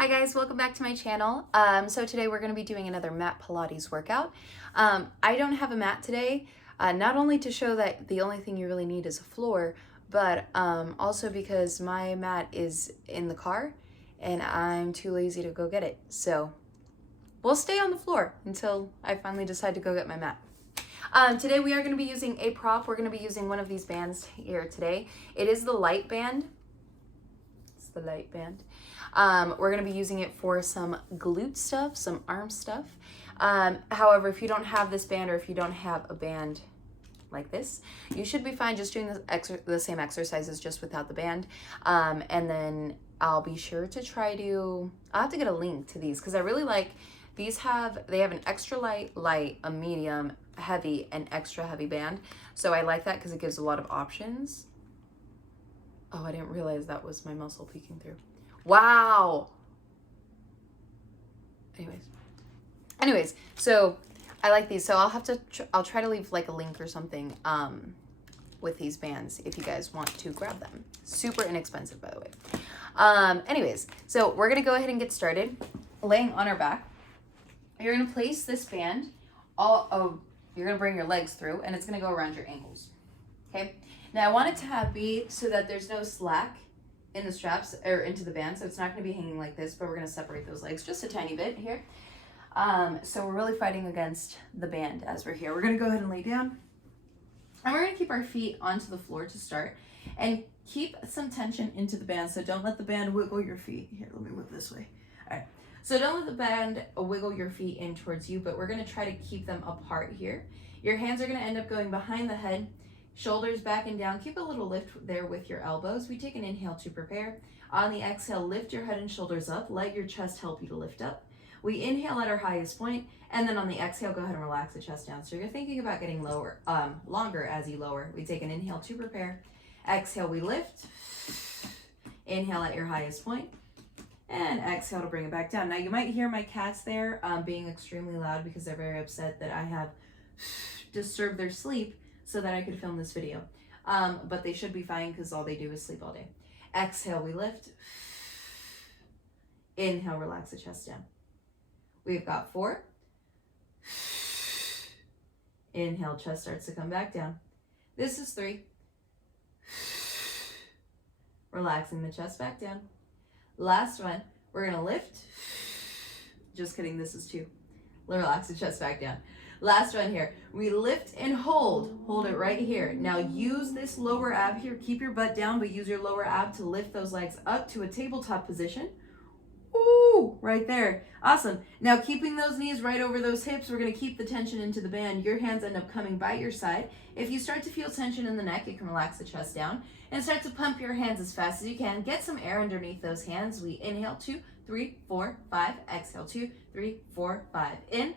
Hi guys, welcome back to my channel. So today we're going to be doing another mat Pilates workout. I don't have a mat today, not only to show that the only thing you really need is a floor, but also because my mat is in the car and I'm too lazy to go get it. So we'll stay on the floor until I finally decide to go get my mat. Today we are going to be using a prop. We're going to be using one of these bands here today. It is the light band. It's the light band. We're going to be using it for some glute stuff, some arm stuff. However, if you don't have this band or if you don't have a band like this, you should be fine just doing the same exercises just without the band. And then I'll be sure to I'll have to get a link to these because I really like these. They have an extra light, a medium, heavy, and extra heavy band. So I like that because it gives a lot of options. Oh, I didn't realize that was my muscle peeking through. Wow. Anyways, so I like these. So I'll try to leave like a link or something with these bands if you guys want to grab them. Super inexpensive, by the way. Anyways, so we're gonna go ahead and get started. Laying on our back, you're gonna place this band. You're gonna bring your legs through, and it's gonna go around your ankles. Okay. Now I want it to be so that there's no slack in the straps or into the band, so it's not going to be hanging like this, but we're going to separate those legs just a tiny bit here. So we're really fighting against the band as we're here. We're going to go ahead and lay down, and we're going to keep our feet onto the floor to start, and keep some tension into the band. So don't let the band wiggle your feet. Here, let me move this way. All right. So don't let the band wiggle your feet in towards you, but we're going to try to keep them apart here. Your hands are going to end up going behind the head. Shoulders back and down. Keep a little lift there with your elbows. We take an inhale to prepare. On the exhale, lift your head and shoulders up. Let your chest help you to lift up. We inhale at our highest point, and then on the exhale, go ahead and relax the chest down. So you're thinking about getting longer as you lower. We take an inhale to prepare. Exhale, we lift. Inhale at your highest point, and exhale to bring it back down. Now you might hear my cats there being extremely loud because they're very upset that I have disturbed their sleep so that I could film this video. But they should be fine because all they do is sleep all day. Exhale, we lift. Inhale, relax the chest down. We've got 4. Inhale, chest starts to come back down. This is 3. Relaxing the chest back down. Last one, we're gonna lift. Just kidding, this is 2. Relax the chest back down. Last one here. We lift and hold. Hold it right here. Now use this lower ab here. Keep your butt down, but use your lower ab to lift those legs up to a tabletop position. Ooh, right there. Awesome. Now keeping those knees right over those hips, we're going to keep the tension into the band. Your hands end up coming by your side. If you start to feel tension in the neck, you can relax the chest down and start to pump your hands as fast as you can. Get some air underneath those hands. We inhale 2, 3, 4, 5. Exhale 2, 3, 4, 5. In.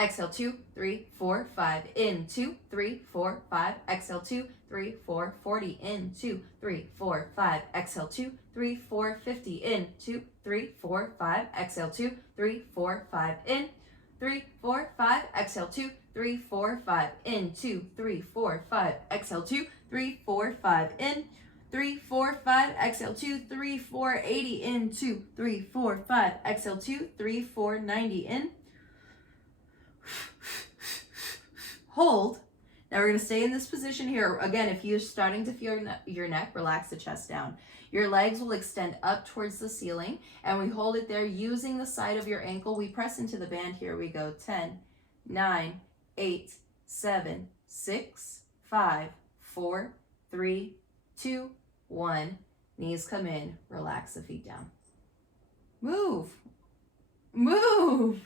Exhale 2, 3, 4, 5. In. 2, 3, 4, 5. Exhale 2, 3, 4, 40. In. 2, 3, 4, 5. Exhale 2, 3, 4, 50. In. 2, 3, 4, 5. Exhale 2, 3, 4, 5. In. 3, 4, 5. Exhale 2, 3, 4, 5. In. 2, 3, 4, 5. Exhale 2, 3, 4, 5. In. 3, 4, 5. Exhale 2, 3, 4, 80. In. 2, 3, 4, 5. Exhale 2, 3, 4, 90. In. Hold. Now we're going to stay in this position here. Again, if you're starting to feel your neck, relax the chest down. Your legs will extend up towards the ceiling, and we hold it there using the side of your ankle. We press into the band. Here we go. 10, 9, 8, 7, 6, 5, 4, 3, 2, 1. Knees come in. Relax the feet down. Move. Move.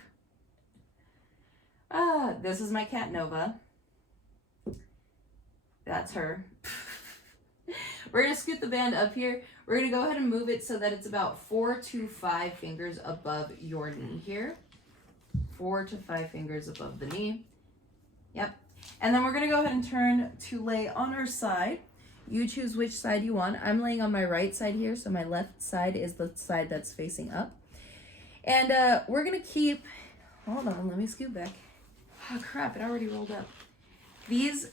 This is my cat Nova. That's her. We're going to scoot the band up here. We're going to go ahead and move it so that it's about 4 to 5 fingers above your knee here. 4 to 5 fingers above the knee. Yep. And then we're going to go ahead and turn to lay on our side. You choose which side you want. I'm laying on my right side here, so my left side is the side that's facing up. And we're going to keep... Hold on, let me scoot back. Oh, crap, it already rolled up. These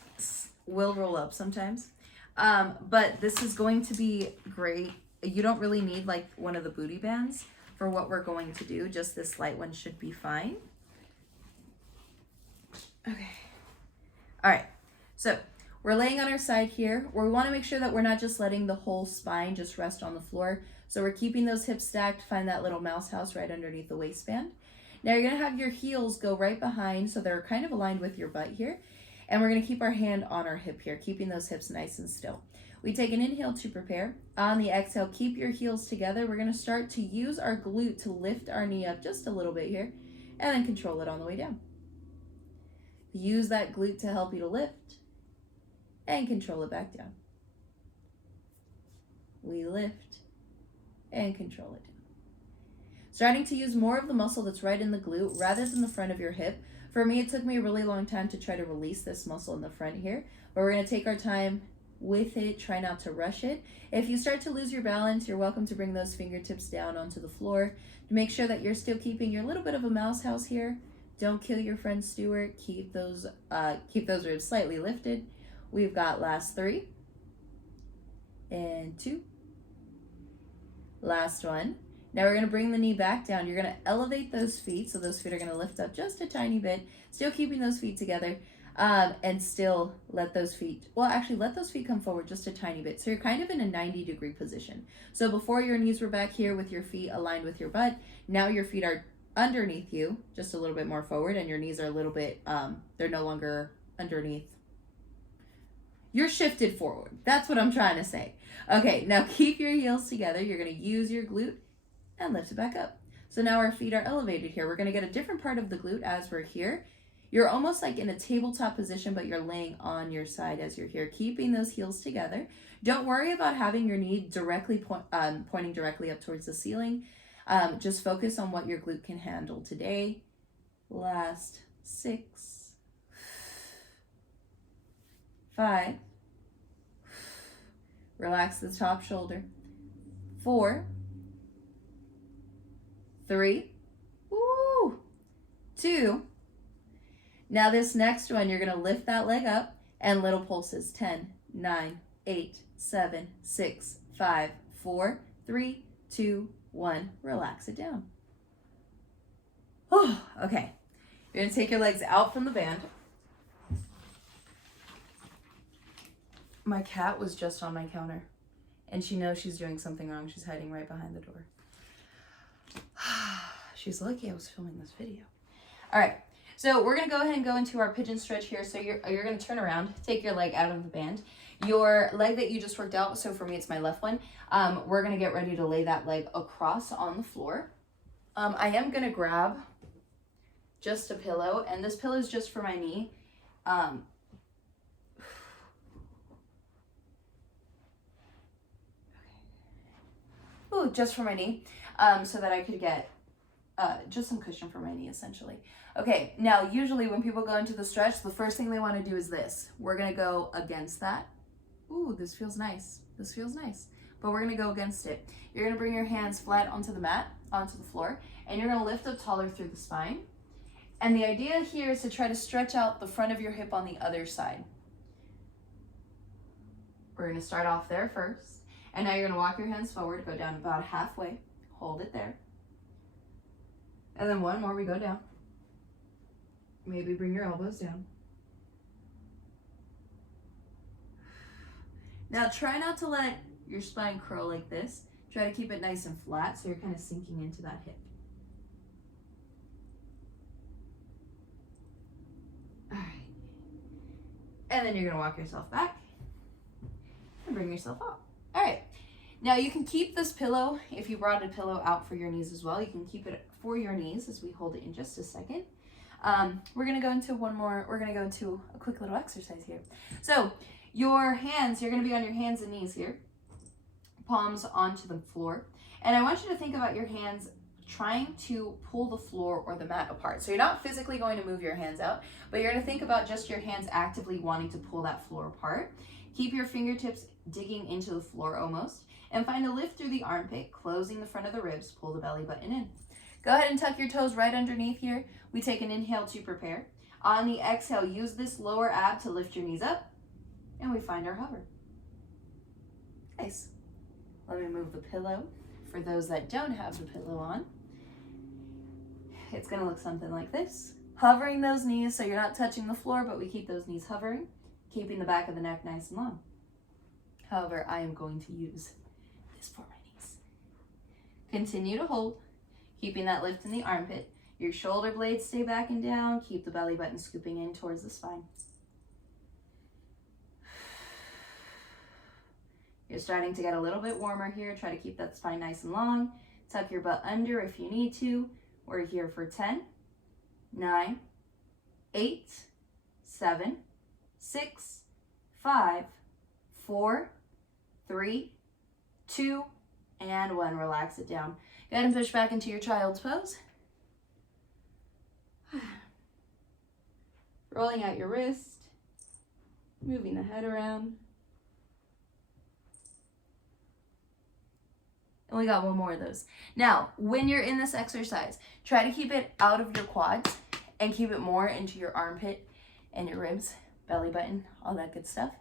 will roll up sometimes. But this is going to be great you don't really need like one of the booty bands for what we're going to do. Just this light one should be fine. Okay. All right. So we're laying on our side here. We want to make sure that we're not just letting the whole spine just rest on the floor. So we're keeping those hips stacked. Find that little mouse house right underneath the waistband. Now you're going to have your heels go right behind so they're kind of aligned with your butt here. And we're going to keep our hand on our hip here, keeping those hips nice and still. We take an inhale to prepare. On the exhale, keep your heels together. We're going to start to use our glute to lift our knee up just a little bit here and then control it on the way down. Use that glute to help you to lift and control it back down. We lift and control it down. Starting to use more of the muscle that's right in the glute rather than the front of your hip. For me, it took me a really long time to try to release this muscle in the front here, but we're going to take our time with it. Try not to rush it. If you start to lose your balance, you're welcome to bring those fingertips down onto the floor to make sure that you're still keeping your little bit of a mouse house here. Don't kill your friend Stuart. Keep those ribs slightly lifted. We've got last 3 and 2. Last one. Now we're going to bring the knee back down. You're going to elevate those feet. So those feet are going to lift up just a tiny bit. Still keeping those feet together. And still let those feet, let those feet come forward just a tiny bit. So you're kind of in a 90-degree position. So before your knees were back here with your feet aligned with your butt, now your feet are underneath you, just a little bit more forward, and your knees are a little bit, they're no longer underneath. You're shifted forward. That's what I'm trying to say. Okay, now keep your heels together. You're going to use your glute and lift it back up. So now our feet are elevated here. We're going to get a different part of the glute as we're here. You're almost like in a tabletop position, but you're laying on your side as you're here, keeping those heels together. Don't worry about having your knee directly pointing directly up towards the ceiling. Just focus on what your glute can handle today. Last 6, 5. Relax the top shoulder. 4, 3, 2. Now this next one, you're going to lift that leg up and little pulses. 10, 9, 8, 7, 6, 5, 4, 3, 2, 1. Relax it down. Oh, okay. You're going to take your legs out from the band. My cat was just on my counter, and she knows she's doing something wrong. She's hiding right behind the door. She's lucky I was filming this video. All right. So we're going to go ahead and go into our pigeon stretch here. So you're going to turn around, take your leg out of the band. Your leg that you just worked out, so for me it's my left one, we're going to get ready to lay that leg across on the floor. I am going to grab just a pillow, and this pillow is just for my knee. Just for my knee, so that I could get just some cushion for my knee, essentially. Okay, now usually when people go into the stretch, the first thing they want to do is this. We're going to go against that. Ooh, this feels nice. This feels nice. But we're going to go against it. You're going to bring your hands flat onto the mat, onto the floor, and you're going to lift up taller through the spine. And the idea here is to try to stretch out the front of your hip on the other side. We're going to start off there first. And now you're going to walk your hands forward, go down about halfway. Hold it there. And then one more, we go down. Maybe bring your elbows down. Now try not to let your spine curl like this. Try to keep it nice and flat so you're kind of sinking into that hip. All right. And then you're going to walk yourself back and bring yourself up. All right. Now you can keep this pillow, if you brought a pillow out for your knees as well, you can keep it for your knees as we hold it in just a second. We're going to go into a quick little exercise here. So your hands, you're going to be on your hands and knees here, palms onto the floor. And I want you to think about your hands trying to pull the floor or the mat apart. So you're not physically going to move your hands out, but you're going to think about just your hands actively wanting to pull that floor apart. Keep your fingertips digging into the floor almost, and find a lift through the armpit, closing the front of the ribs, pull the belly button in. Go ahead and tuck your toes right underneath here. We take an inhale to prepare. On the exhale, use this lower ab to lift your knees up, and we find our hover. Nice. Let me move the pillow for those that don't have the pillow on. It's gonna look something like this. Hovering those knees so you're not touching the floor, but we keep those knees hovering, keeping the back of the neck nice and long. However, I am going to use this for my knees. Continue to hold, keeping that lift in the armpit. Your shoulder blades stay back and down. Keep the belly button scooping in towards the spine. You're starting to get a little bit warmer here. Try to keep that spine nice and long. Tuck your butt under if you need to. We're here for 10, 9, 8, 7, 6, 5, 4, 3, 2, and 1. Relax it down. Go ahead and push back into your child's pose. Rolling out your wrist, moving the head around. And we got one more of those. Now, when you're in this exercise, try to keep it out of your quads and keep it more into your armpit and your ribs, belly button, all that good stuff.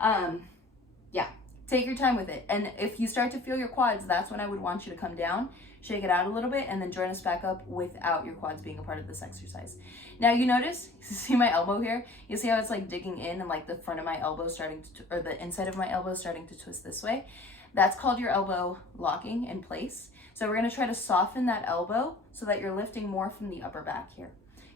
Yeah, take your time with it. And if you start to feel your quads, that's when I would want you to come down, shake it out a little bit, and then join us back up without your quads being a part of this exercise. Now you notice, you see my elbow here? You see how it's like digging in and like the front of my elbow starting to, or the inside of my elbow starting to twist this way? That's called your elbow locking in place. So we're gonna try to soften that elbow so that you're lifting more from the upper back here.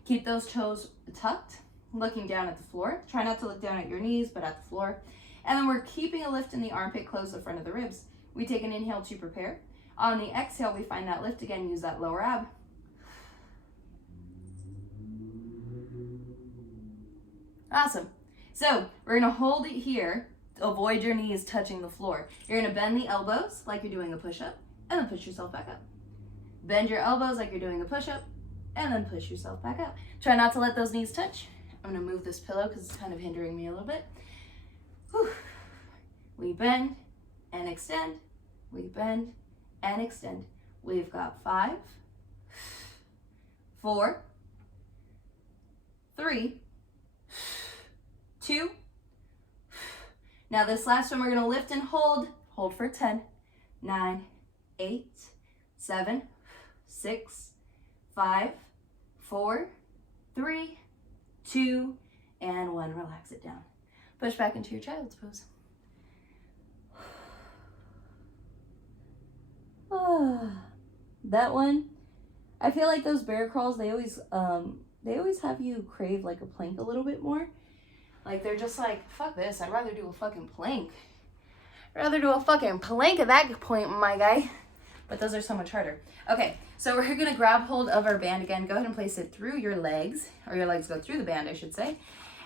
Keep those toes tucked, looking down at the floor. Try not to look down at your knees, but at the floor. And then we're keeping a lift in the armpit, close the front of the ribs. We take an inhale to prepare. On the exhale, we find that lift again, use that lower ab. Awesome. So we're gonna hold it here. Avoid your knees touching the floor. You're gonna bend the elbows like you're doing a push-up, and then push yourself back up. Bend your elbows like you're doing a push-up, and then push yourself back up. Try not to let those knees touch. I'm gonna move this pillow because it's kind of hindering me a little bit. Whew. We bend and extend. We bend and extend. We've got 5, 4, 3, 2. Now this last one, we're gonna lift and hold. Hold for 10, 9, 8, 7, 6, 5, 4, 3, 2, and 1. Relax it down. Push back into your child's pose. That one, I feel like those bear crawls, they always have you crave like a plank a little bit more. Like they're just like, fuck this, I'd rather do a fucking plank. I'd rather do a fucking plank at that point, my guy. But those are so much harder. Okay, so we're gonna grab hold of our band again. Go ahead and place it through your legs, or your legs go through the band, I should say.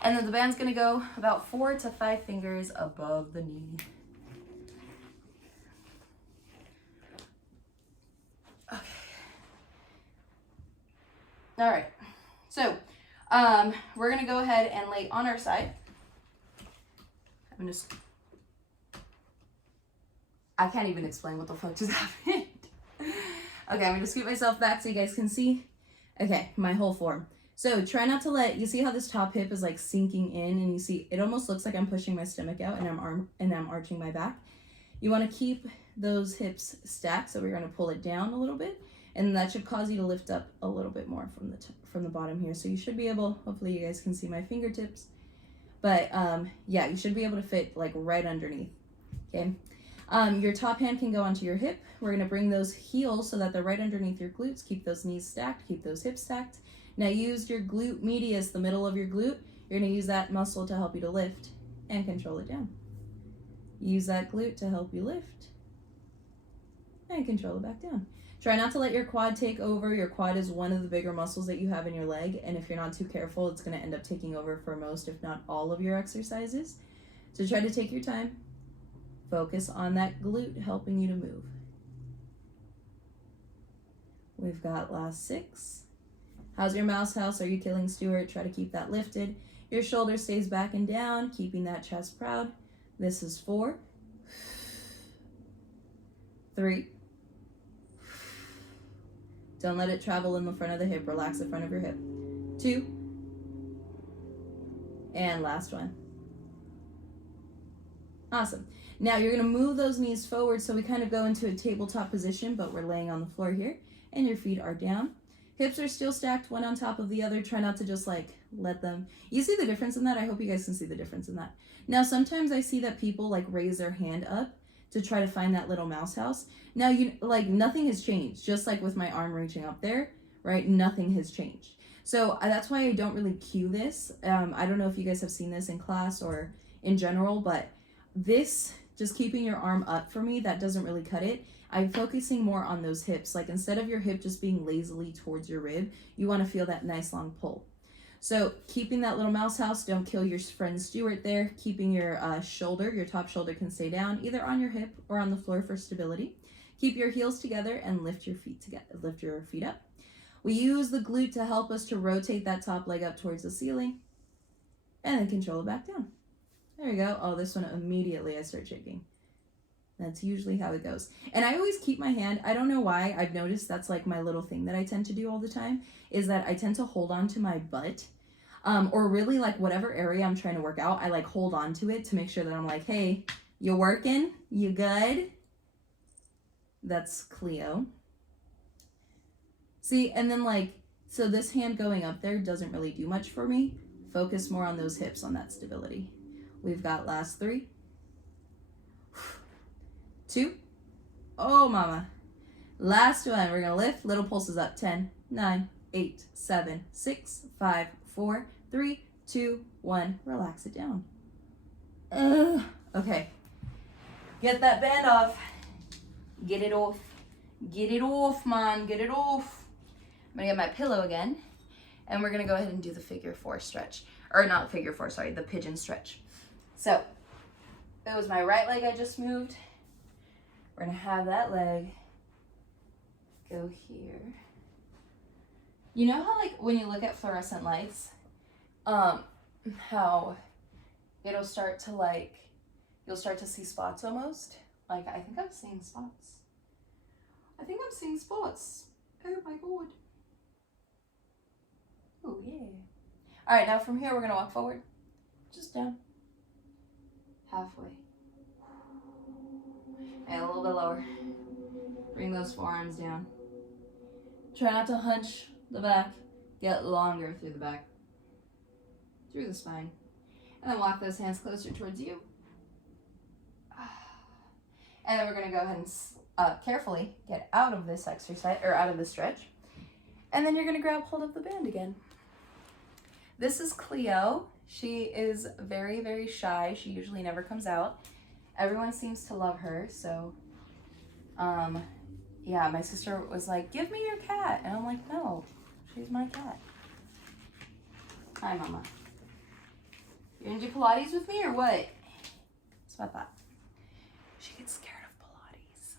And then the band's gonna go about 4 to 5 fingers above the knee. Okay. All right, so we're gonna go ahead and lay on our side. I can't even explain what the fuck just happened. Okay, I'm gonna scoot myself back so you guys can see. Okay, my whole form. So try not to let, you see how this top hip is like sinking in, and you see it almost looks like I'm pushing my stomach out and I'm arching my back. You wanna keep those hips stacked, so we're gonna pull it down a little bit, and that should cause you to lift up a little bit more from the bottom here. So you should be able, hopefully you guys can see my fingertips, but yeah, you should be able to fit like right underneath, okay? Your top hand can go onto your hip. We're gonna bring those heels so that they're right underneath your glutes. Keep those knees stacked, keep those hips stacked. Now use your glute medius, the middle of your glute. You're gonna use that muscle to help you to lift and control it down. Use that glute to help you lift and control it back down. Try not to let your quad take over. Your quad is one of the bigger muscles that you have in your leg, and if you're not too careful, it's gonna end up taking over for most, if not all of your exercises. So try to take your time. Focus on that glute helping you to move. We've got last 6. How's your mouse house? Are you killing Stuart? Try to keep that lifted. Your shoulder stays back and down, keeping that chest proud. This is 4, 3. Don't let it travel in the front of the hip. Relax the front of your hip. 2. And last one. Awesome. Now you're gonna move those knees forward so we kind of go into a tabletop position, but we're laying on the floor here, and your feet are down. Hips are still stacked one on top of the other. Try not to just like let them. You see the difference in that? I hope you guys can see the difference in that. Now sometimes I see that people like raise their hand up to try to find that little mouse house. Now you like nothing has changed, just like with my arm reaching up there, right? Nothing has changed. So that's why I don't really cue this. I don't know if you guys have seen this in class or in general, but this, just keeping your arm up for me, that doesn't really cut it. I'm focusing more on those hips. Like instead of your hip just being lazily towards your rib, you want to feel that nice long pull. So keeping that little mouse house, don't kill your friend Stuart there. Keeping your shoulder, your top shoulder can stay down either on your hip or on the floor for stability. Keep your heels together and lift your feet together. Lift your feet up. We use the glute to help us to rotate that top leg up towards the ceiling and then control it back down. There you go. Oh, this one immediately I start shaking. That's usually how it goes. And I always keep my hand, I don't know why, I've noticed that's like my little thing that I tend to do all the time, is that I tend to hold on to my butt, or really like whatever area I'm trying to work out, I like hold on to it to make sure that I'm like, hey, you working? You good? That's Cleo. See, and then like, so this hand going up there doesn't really do much for me. Focus more on those hips, on that stability. We've got last 3, 2, oh mama. Last one, we're gonna lift, little pulses up, 10, 9, 8, 7, 6, 5, 4, 3, 2, 1, relax it down. Okay, get that band off. Get it off. Get it off, man, get it off. I'm gonna get my pillow again, and we're gonna go ahead and do the figure 4 stretch. Or not figure 4, sorry, the pigeon stretch. So, it was my right leg I just moved. We're gonna have that leg go here. You know how like when you look at fluorescent lights, how it'll start to like, you'll start to see spots almost? Like, I think I'm seeing spots. I think I'm seeing spots. Oh my God. Oh yeah. All right, now from here, we're gonna walk forward, just down, halfway. And a little bit lower. Bring those forearms down. Try not to hunch the back. Get longer through the back. Through the spine. And then walk those hands closer towards you. And then we're going to go ahead and carefully get out of this exercise, or out of this stretch. And then you're going to grab hold of the band again. This is Cleo. She is very, very shy. She usually never comes out. Everyone seems to love her, so, yeah, my sister was like, give me your cat. And I'm like, no, she's my cat. Hi, Mama. You gonna do Pilates with me or what? That's what I thought. She gets scared of Pilates.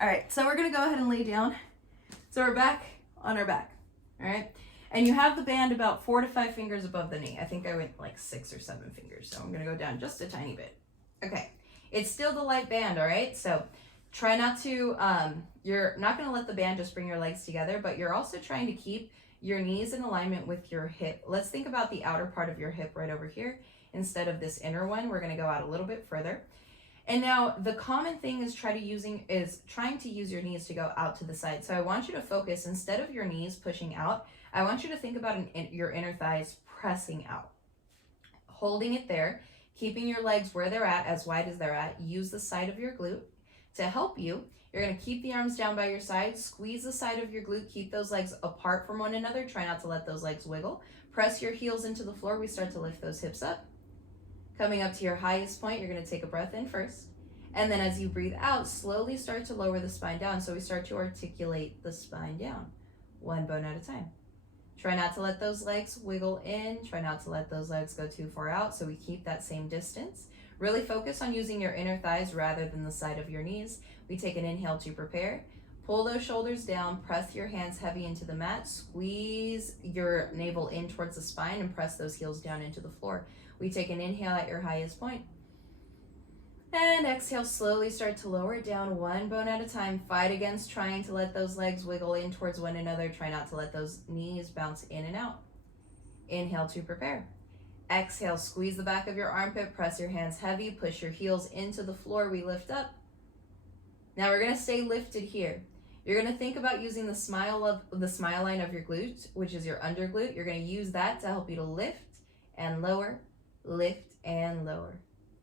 All right, so we're gonna go ahead and lay down. So we're back on our back, all right? And you have the band about 4 to 5 fingers above the knee. I think I went like 6 or 7 fingers, so I'm gonna go down just a tiny bit. Okay, it's still the light band, all right? So try not to, you're not gonna let the band just bring your legs together, but you're also trying to keep your knees in alignment with your hip. Let's think about the outer part of your hip right over here instead of this inner one. We're gonna go out a little bit further. And now the common thing is trying to use your knees to go out to the side. So I want you to focus, instead of your knees pushing out, I want you to think about your inner thighs pressing out. Holding it there, keeping your legs where they're at, as wide as they're at. Use the side of your glute to help you. You're gonna keep the arms down by your side, squeeze the side of your glute, keep those legs apart from one another. Try not to let those legs wiggle. Press your heels into the floor. We start to lift those hips up. Coming up to your highest point, you're gonna take a breath in first. And then as you breathe out, slowly start to lower the spine down. So we start to articulate the spine down, one bone at a time. Try not to let those legs wiggle in. Try not to let those legs go too far out, so we keep that same distance. Really focus on using your inner thighs rather than the side of your knees. We take an inhale to prepare. Pull those shoulders down, press your hands heavy into the mat, squeeze your navel in towards the spine, and press those heels down into the floor. We take an inhale at your highest point. And exhale, slowly start to lower it down one bone at a time. Fight against trying to let those legs wiggle in towards one another. Try not to let those knees bounce in and out. Inhale to prepare. Exhale, squeeze the back of your armpit, press your hands heavy, push your heels into the floor, we lift up. Now we're gonna stay lifted here. You're gonna think about using the smile line of your glute, which is your under glute. You're gonna use that to help you to lift and lower, lift and lower,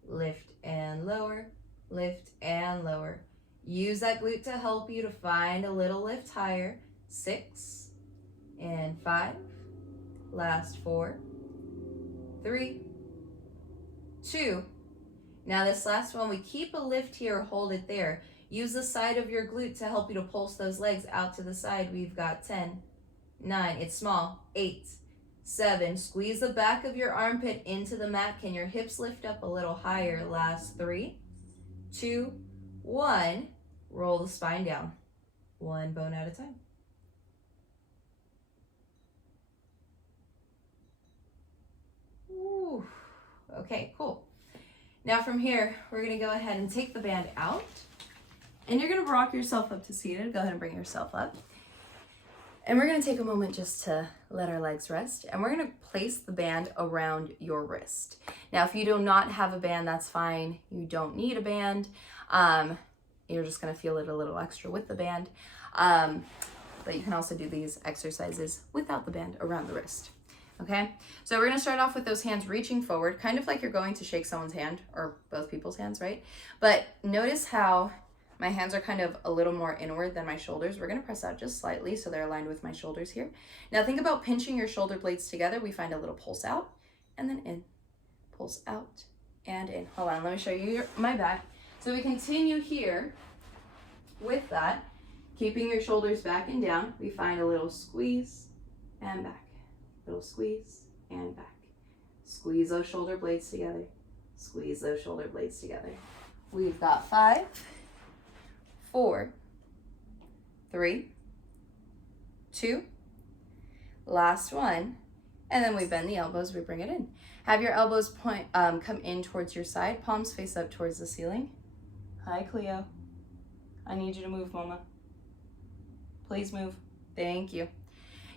lift and lower, lift and lower. Use that glute to help you to find a little lift higher. 6 and 5, last 4, 3, 2. Now this last one, we keep a lift here, hold it there. Use the side of your glute to help you to pulse those legs out to the side. We've got 10, 9, it's small, 8, 7. Squeeze the back of your armpit into the mat. Can your hips lift up a little higher? Last 3, 2, 1. Roll the spine down, one bone at a time. Ooh. Okay, cool. Now from here, we're gonna go ahead and take the band out, and you're gonna rock yourself up to seated. Go ahead and bring yourself up. And we're gonna take a moment just to let our legs rest, and we're gonna place the band around your wrist. Now, if you do not have a band, that's fine. You don't need a band. You're just gonna feel it a little extra with the band. But you can also do these exercises without the band around the wrist. Okay, so we're gonna start off with those hands reaching forward, kind of like you're going to shake someone's hand, or both people's hands, right? But notice how my hands are kind of a little more inward than my shoulders. We're gonna press out just slightly so they're aligned with my shoulders here. Now think about pinching your shoulder blades together. We find a little pulse out, and then in, pulse out, and in. Hold on, let me show you my back. So we continue here with that, keeping your shoulders back and down. We find a little squeeze and back. Little squeeze and back. Squeeze those shoulder blades together. Squeeze those shoulder blades together. We've got 5, 4, 3, 2, last one, and then we bend the elbows, we bring it in. Have your elbows come in towards your side, palms face up towards the ceiling. Hi, Cleo. I need you to move, Mama. Please move. Thank you.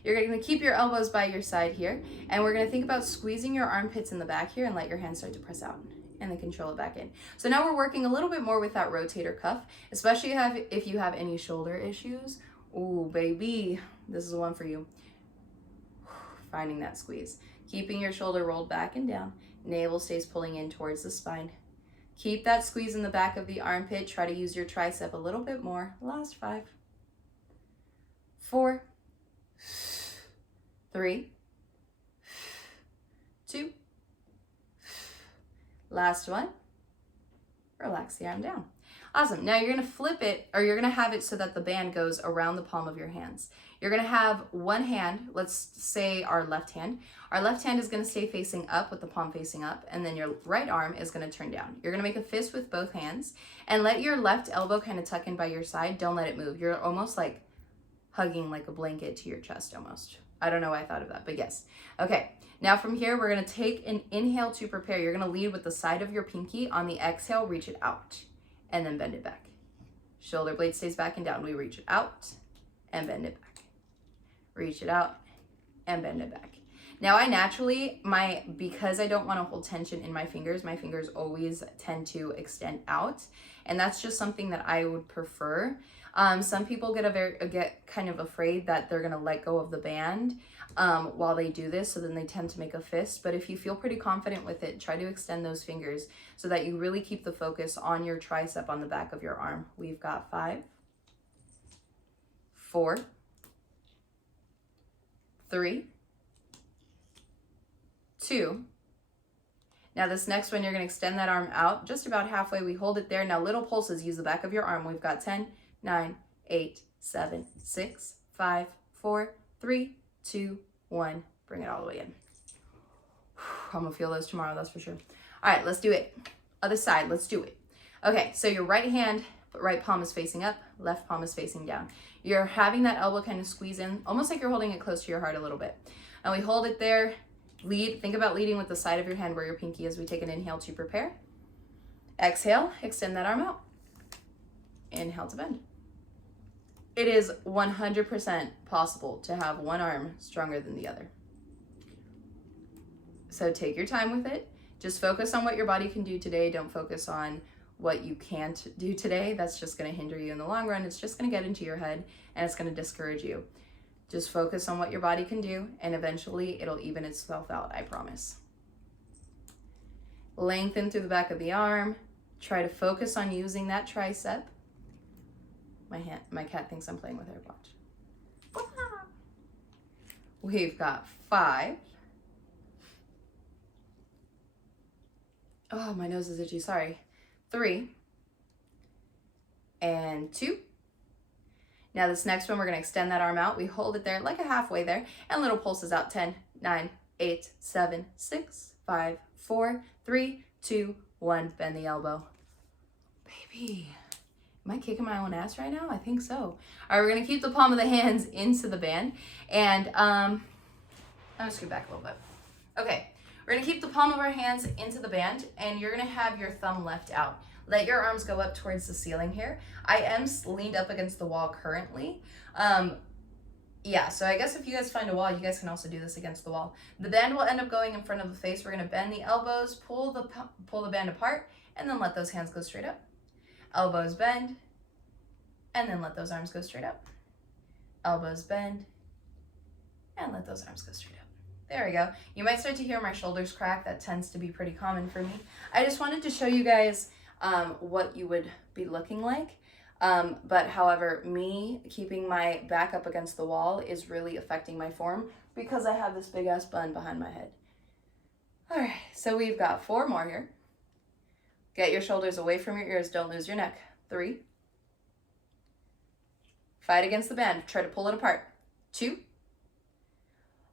You're gonna keep your elbows by your side here, and we're gonna think about squeezing your armpits in the back here and let your hands start to press out, and then control it back in. So now we're working a little bit more with that rotator cuff, especially if you have any shoulder issues. Ooh, baby, this is the one for you. Finding that squeeze. Keeping your shoulder rolled back and down. Navel stays pulling in towards the spine. Keep that squeeze in the back of the armpit. Try to use your tricep a little bit more. Last 5, 4, 3, 2, last one. Relax the arm down. Awesome. Now you're going to flip it, or you're going to have it so that the band goes around the palm of your hands. You're going to have one hand, let's say our left hand. Our left hand is going to stay facing up with the palm facing up, and then your right arm is going to turn down. You're going to make a fist with both hands and let your left elbow kind of tuck in by your side. Don't let it move. You're almost like hugging like a blanket to your chest almost. I don't know why I thought of that, but yes. Okay, now from here, we're going to take an inhale to prepare. You're going to lead with the side of your pinky. On the exhale, reach it out and then bend it back. Shoulder blade stays back and down. We reach it out and bend it back. Reach it out and bend it back. Now I naturally, because I don't want to hold tension in my fingers always tend to extend out. And that's just something that I would prefer. Some people get kind of afraid that they're gonna let go of the band while they do this, so then they tend to make a fist. But if you feel pretty confident with it, try to extend those fingers so that you really keep the focus on your tricep on the back of your arm. We've got 5, 4, 3, 2. Now this next one, you're gonna extend that arm out just about halfway. We hold it there. Now little pulses, use the back of your arm. We've got 10, 9, 8, 7, 6, 5, 4, 3, 2, 1. Bring it all the way in. I'm gonna feel those tomorrow, that's for sure. All right, let's do it. Other side, let's do it. Okay, so your right hand, right palm is facing up, left palm is facing down. You're having that elbow kind of squeeze in, almost like you're holding it close to your heart a little bit. And we hold it there. Think about leading with the side of your hand where your pinky is. We take an inhale to prepare. Exhale, extend that arm out. Inhale to bend. It is 100% possible to have one arm stronger than the other. So take your time with it. Just focus on what your body can do today. Don't focus on what you can't do today. That's just going to hinder you in the long run. It's just going to get into your head and it's going to discourage you. Just focus on what your body can do, and eventually it'll even itself out, I promise. Lengthen through the back of the arm. Try to focus on using that tricep. My cat thinks I'm playing with her. Watch. We've got 5. Oh, my nose is itchy, sorry. 3. And 2. Now this next one, we're gonna extend that arm out. We hold it there like a halfway there, and little pulses out. 10, 9, 8, 7, 6, 5, 4, 3, 2, 1. Bend the elbow. Baby, am I kicking my own ass right now? I think so. All right, we're gonna keep the palm of the hands into the band, and I'm gonna scoot back a little bit. Okay, we're gonna keep the palm of our hands into the band, and you're gonna have your thumb left out. Let your arms go up towards the ceiling here. I am leaned up against the wall currently. Yeah, so I guess if you guys find a wall, you guys can also do this against the wall. The band will end up going in front of the face. We're gonna bend the elbows, pull the band apart, and then let those hands go straight up. Elbows bend, and then let those arms go straight up. Elbows bend, and let those arms go straight up. There we go. You might start to hear my shoulders crack. That tends to be pretty common for me. I just wanted to show you guys what you would be looking like. But however, me keeping my back up against the wall is really affecting my form because I have this big ass bun behind my head. All right, so we've got 4 more here. Get your shoulders away from your ears. Don't lose your neck. 3. Fight against the band. Try to pull it apart. 2.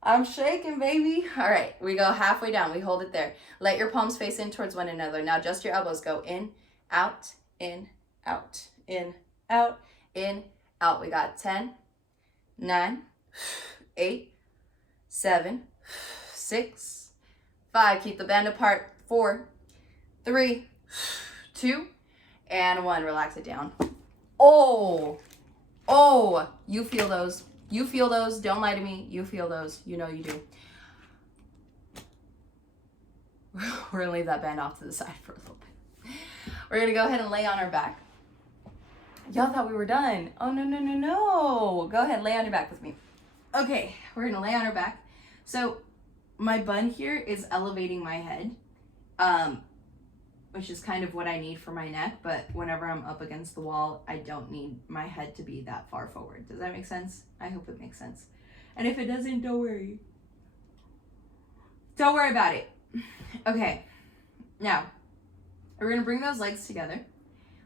I'm shaking, baby. All right, we go halfway down. We hold it there. Let your palms face in towards one another. Now just your elbows go in, out, in, out, in, out, in, out. We got 10, 9, 8, 7, 6, 5. Keep the band apart. 4, 3, 2, and 1. Relax it down. Oh, you feel those. You feel those. Don't lie to me. You feel those. You know you do. We're going to leave that band off to the side for a little bit. We're going to go ahead and lay on our back. Y'all thought we were done. Oh, no. Go ahead. Lay on your back with me. Okay. We're going to lay on our back. So my bun here is elevating my head, which is kind of what I need for my neck. But whenever I'm up against the wall, I don't need my head to be that far forward. Does that make sense? I hope it makes sense. And if it doesn't, don't worry. Don't worry about it. Okay. Now, we're going to bring those legs together.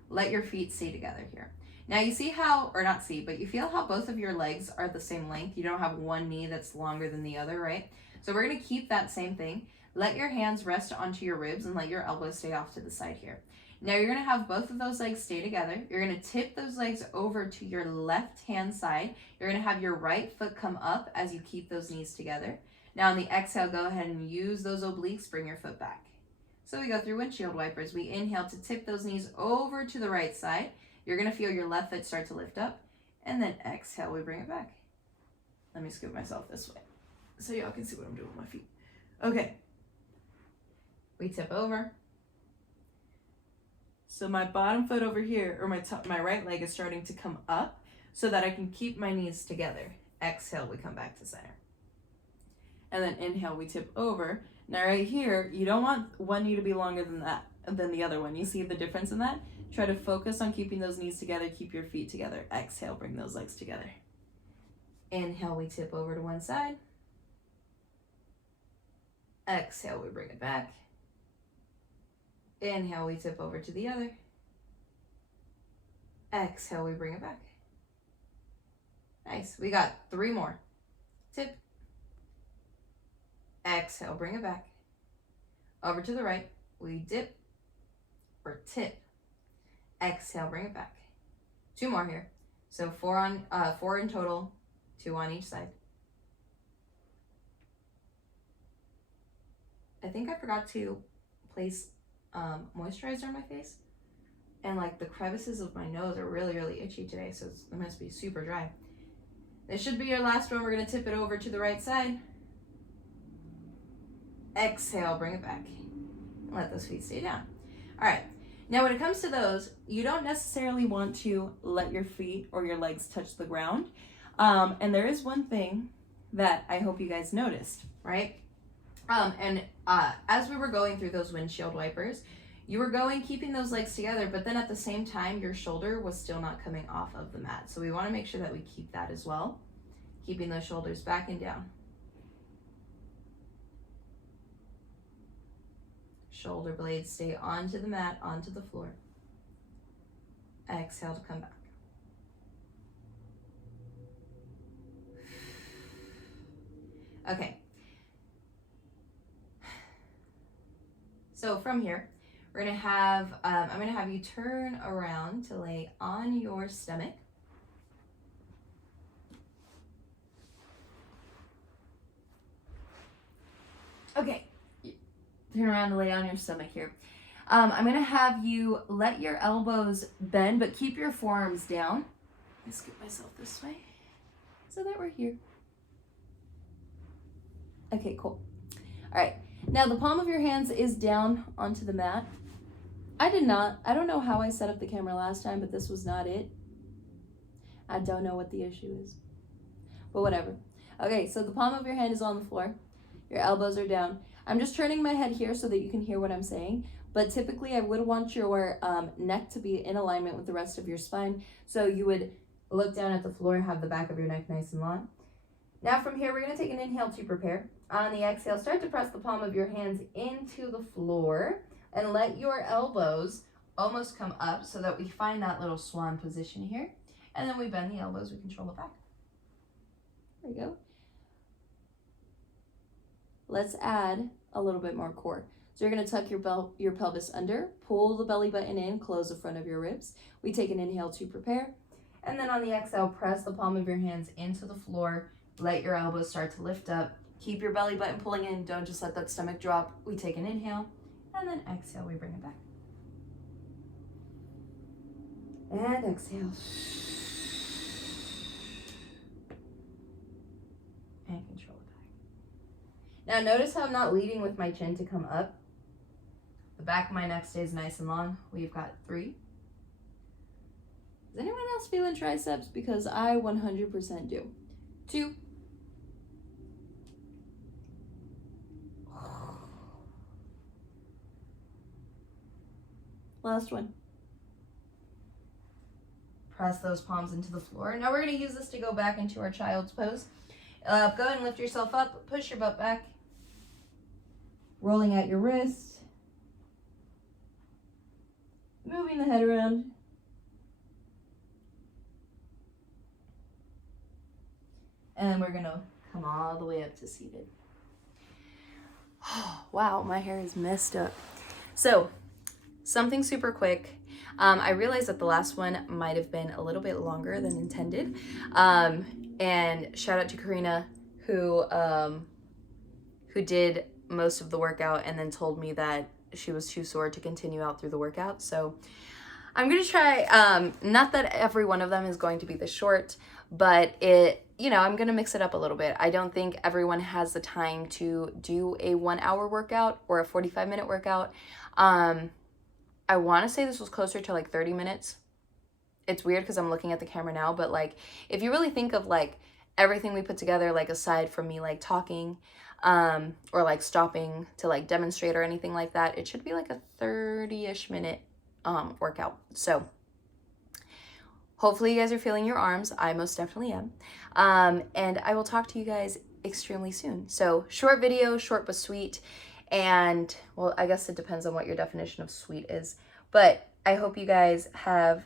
Let your feet stay together here. Now you see how, or not see, but you feel how both of your legs are the same length. You don't have one knee that's longer than the other, right? So we're going to keep that same thing. Let your hands rest onto your ribs and let your elbows stay off to the side here. Now you're going to have both of those legs stay together. You're going to tip those legs over to your left hand side. You're going to have your right foot come up as you keep those knees together. Now on the exhale, go ahead and use those obliques, bring your foot back. So we go through windshield wipers. We inhale to tip those knees over to the right side. You're going to feel your left foot start to lift up. And then exhale, we bring it back. Let me scoop myself this way so y'all can see what I'm doing with my feet. Okay. We tip over. So my bottom foot over here, or my right leg is starting to come up so that I can keep my knees together. Exhale, we come back to center. And then inhale, we tip over. Now right here, you don't want one knee to be longer than the other one. You see the difference in that? Try to focus on keeping those knees together, keep your feet together. Exhale, bring those legs together. Inhale, we tip over to one side. Exhale, we bring it back. Inhale, we tip over to the other. Exhale, we bring it back. Nice. We got 3 more. Tip. Exhale, bring it back. Over to the right. We dip or tip. Exhale, bring it back. 2 more here. So 4 in total, 2 on each side. I think I forgot to place moisturizer on my face, and like the crevices of my nose are really itchy today, so it must be super dry. This should be your last one. We're going to tip it over to the right side. Exhale, bring it back. Let those feet stay down. All right. Now, when it comes to those, you don't necessarily want to let your feet or your legs touch the ground. And there is one thing that I hope you guys noticed, right? As we were going through those windshield wipers, you were keeping those legs together, but then at the same time, your shoulder was still not coming off of the mat. So we want to make sure that we keep that as well, keeping those shoulders back and down. Shoulder blades stay onto the mat, onto the floor. Exhale to come back. Okay. So from here, we're gonna have, I'm gonna have you turn around to lay on your stomach. Okay. Turn around to lay on your stomach here. I'm gonna have you let your elbows bend, but keep your forearms down. Let me scoot myself this way so that we're here. Okay, cool. All right, now the palm of your hands is down onto the mat. I don't know how I set up the camera last time, but this was not it. I don't know what the issue is, but whatever. Okay, so the palm of your hand is on the floor. Your elbows are down. I'm just turning my head here so that you can hear what I'm saying, but typically I would want your neck to be in alignment with the rest of your spine. So you would look down at the floor, have the back of your neck nice and long. Now from here, we're gonna take an inhale to prepare. On the exhale, start to press the palm of your hands into the floor and let your elbows almost come up so that we find that little swan position here. And then we bend the elbows, we control it back. There we go. Let's add a little bit more core. So you're gonna tuck your pelvis under, pull the belly button in, close the front of your ribs. We take an inhale to prepare. And then on the exhale, press the palm of your hands into the floor. Let your elbows start to lift up. Keep your belly button pulling in. Don't just let that stomach drop. We take an inhale, and then exhale, we bring it back. And exhale. And control it back. Now notice how I'm not leading with my chin to come up. The back of my neck stays nice and long. We've got 3. Is anyone else feeling triceps? Because I 100% do. 2. Last one. Press those palms into the floor. Now we're going to use this to go back into our child's pose. Go ahead and lift yourself up. Push your butt back. Rolling out your wrist. Moving the head around. And then we're going to come all the way up to seated. Oh, wow, my hair is messed up. So, something super quick. I realized that the last one might have been a little bit longer than intended. And shout out to Karina who did most of the workout and then told me that she was too sore to continue out through the workout. So I'm going to try, not that every one of them is going to be this short, but I'm going to mix it up a little bit. I don't think everyone has the time to do a 1-hour workout or a 45-minute workout. I want to say this was closer to like 30 minutes. It's weird because I'm looking at the camera now, but like, if you really think of like everything we put together, like aside from me like talking, or like stopping to like demonstrate or anything like that, it should be like a 30-ish minute, workout. So hopefully you guys are feeling your arms. I most definitely am. And I will talk to you guys extremely soon. So short video, short but sweet. And well, I guess it depends on what your definition of sweet is, but I hope you guys have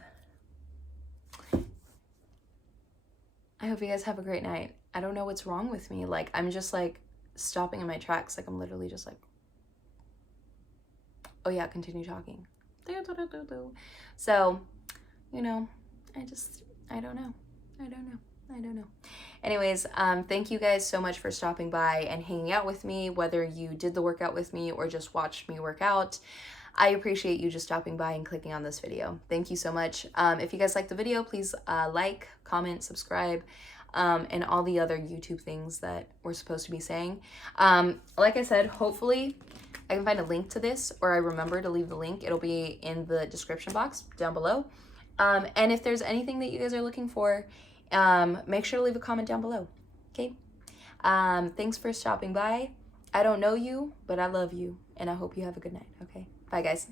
a great night. I don't know what's wrong with me. Like, I'm just like stopping in my tracks. Like, I'm literally just like, oh yeah, continue talking. So, I don't know. Anyways, thank you guys so much for stopping by and hanging out with me, whether you did the workout with me or just watched me work out. I appreciate you just stopping by and clicking on this video. Thank you so much. If you guys liked the video, please like, comment, subscribe. and all the other YouTube things that we're supposed to be saying. Like I said, hopefully I can find a link to this, or I remember to leave the link. It'll be in the description box down below. And if there's anything that you guys are looking for, make sure to leave a comment down below. Okay? Thanks for stopping by. I don't know you, but I love you, and I hope you have a good night. Okay? Bye, guys.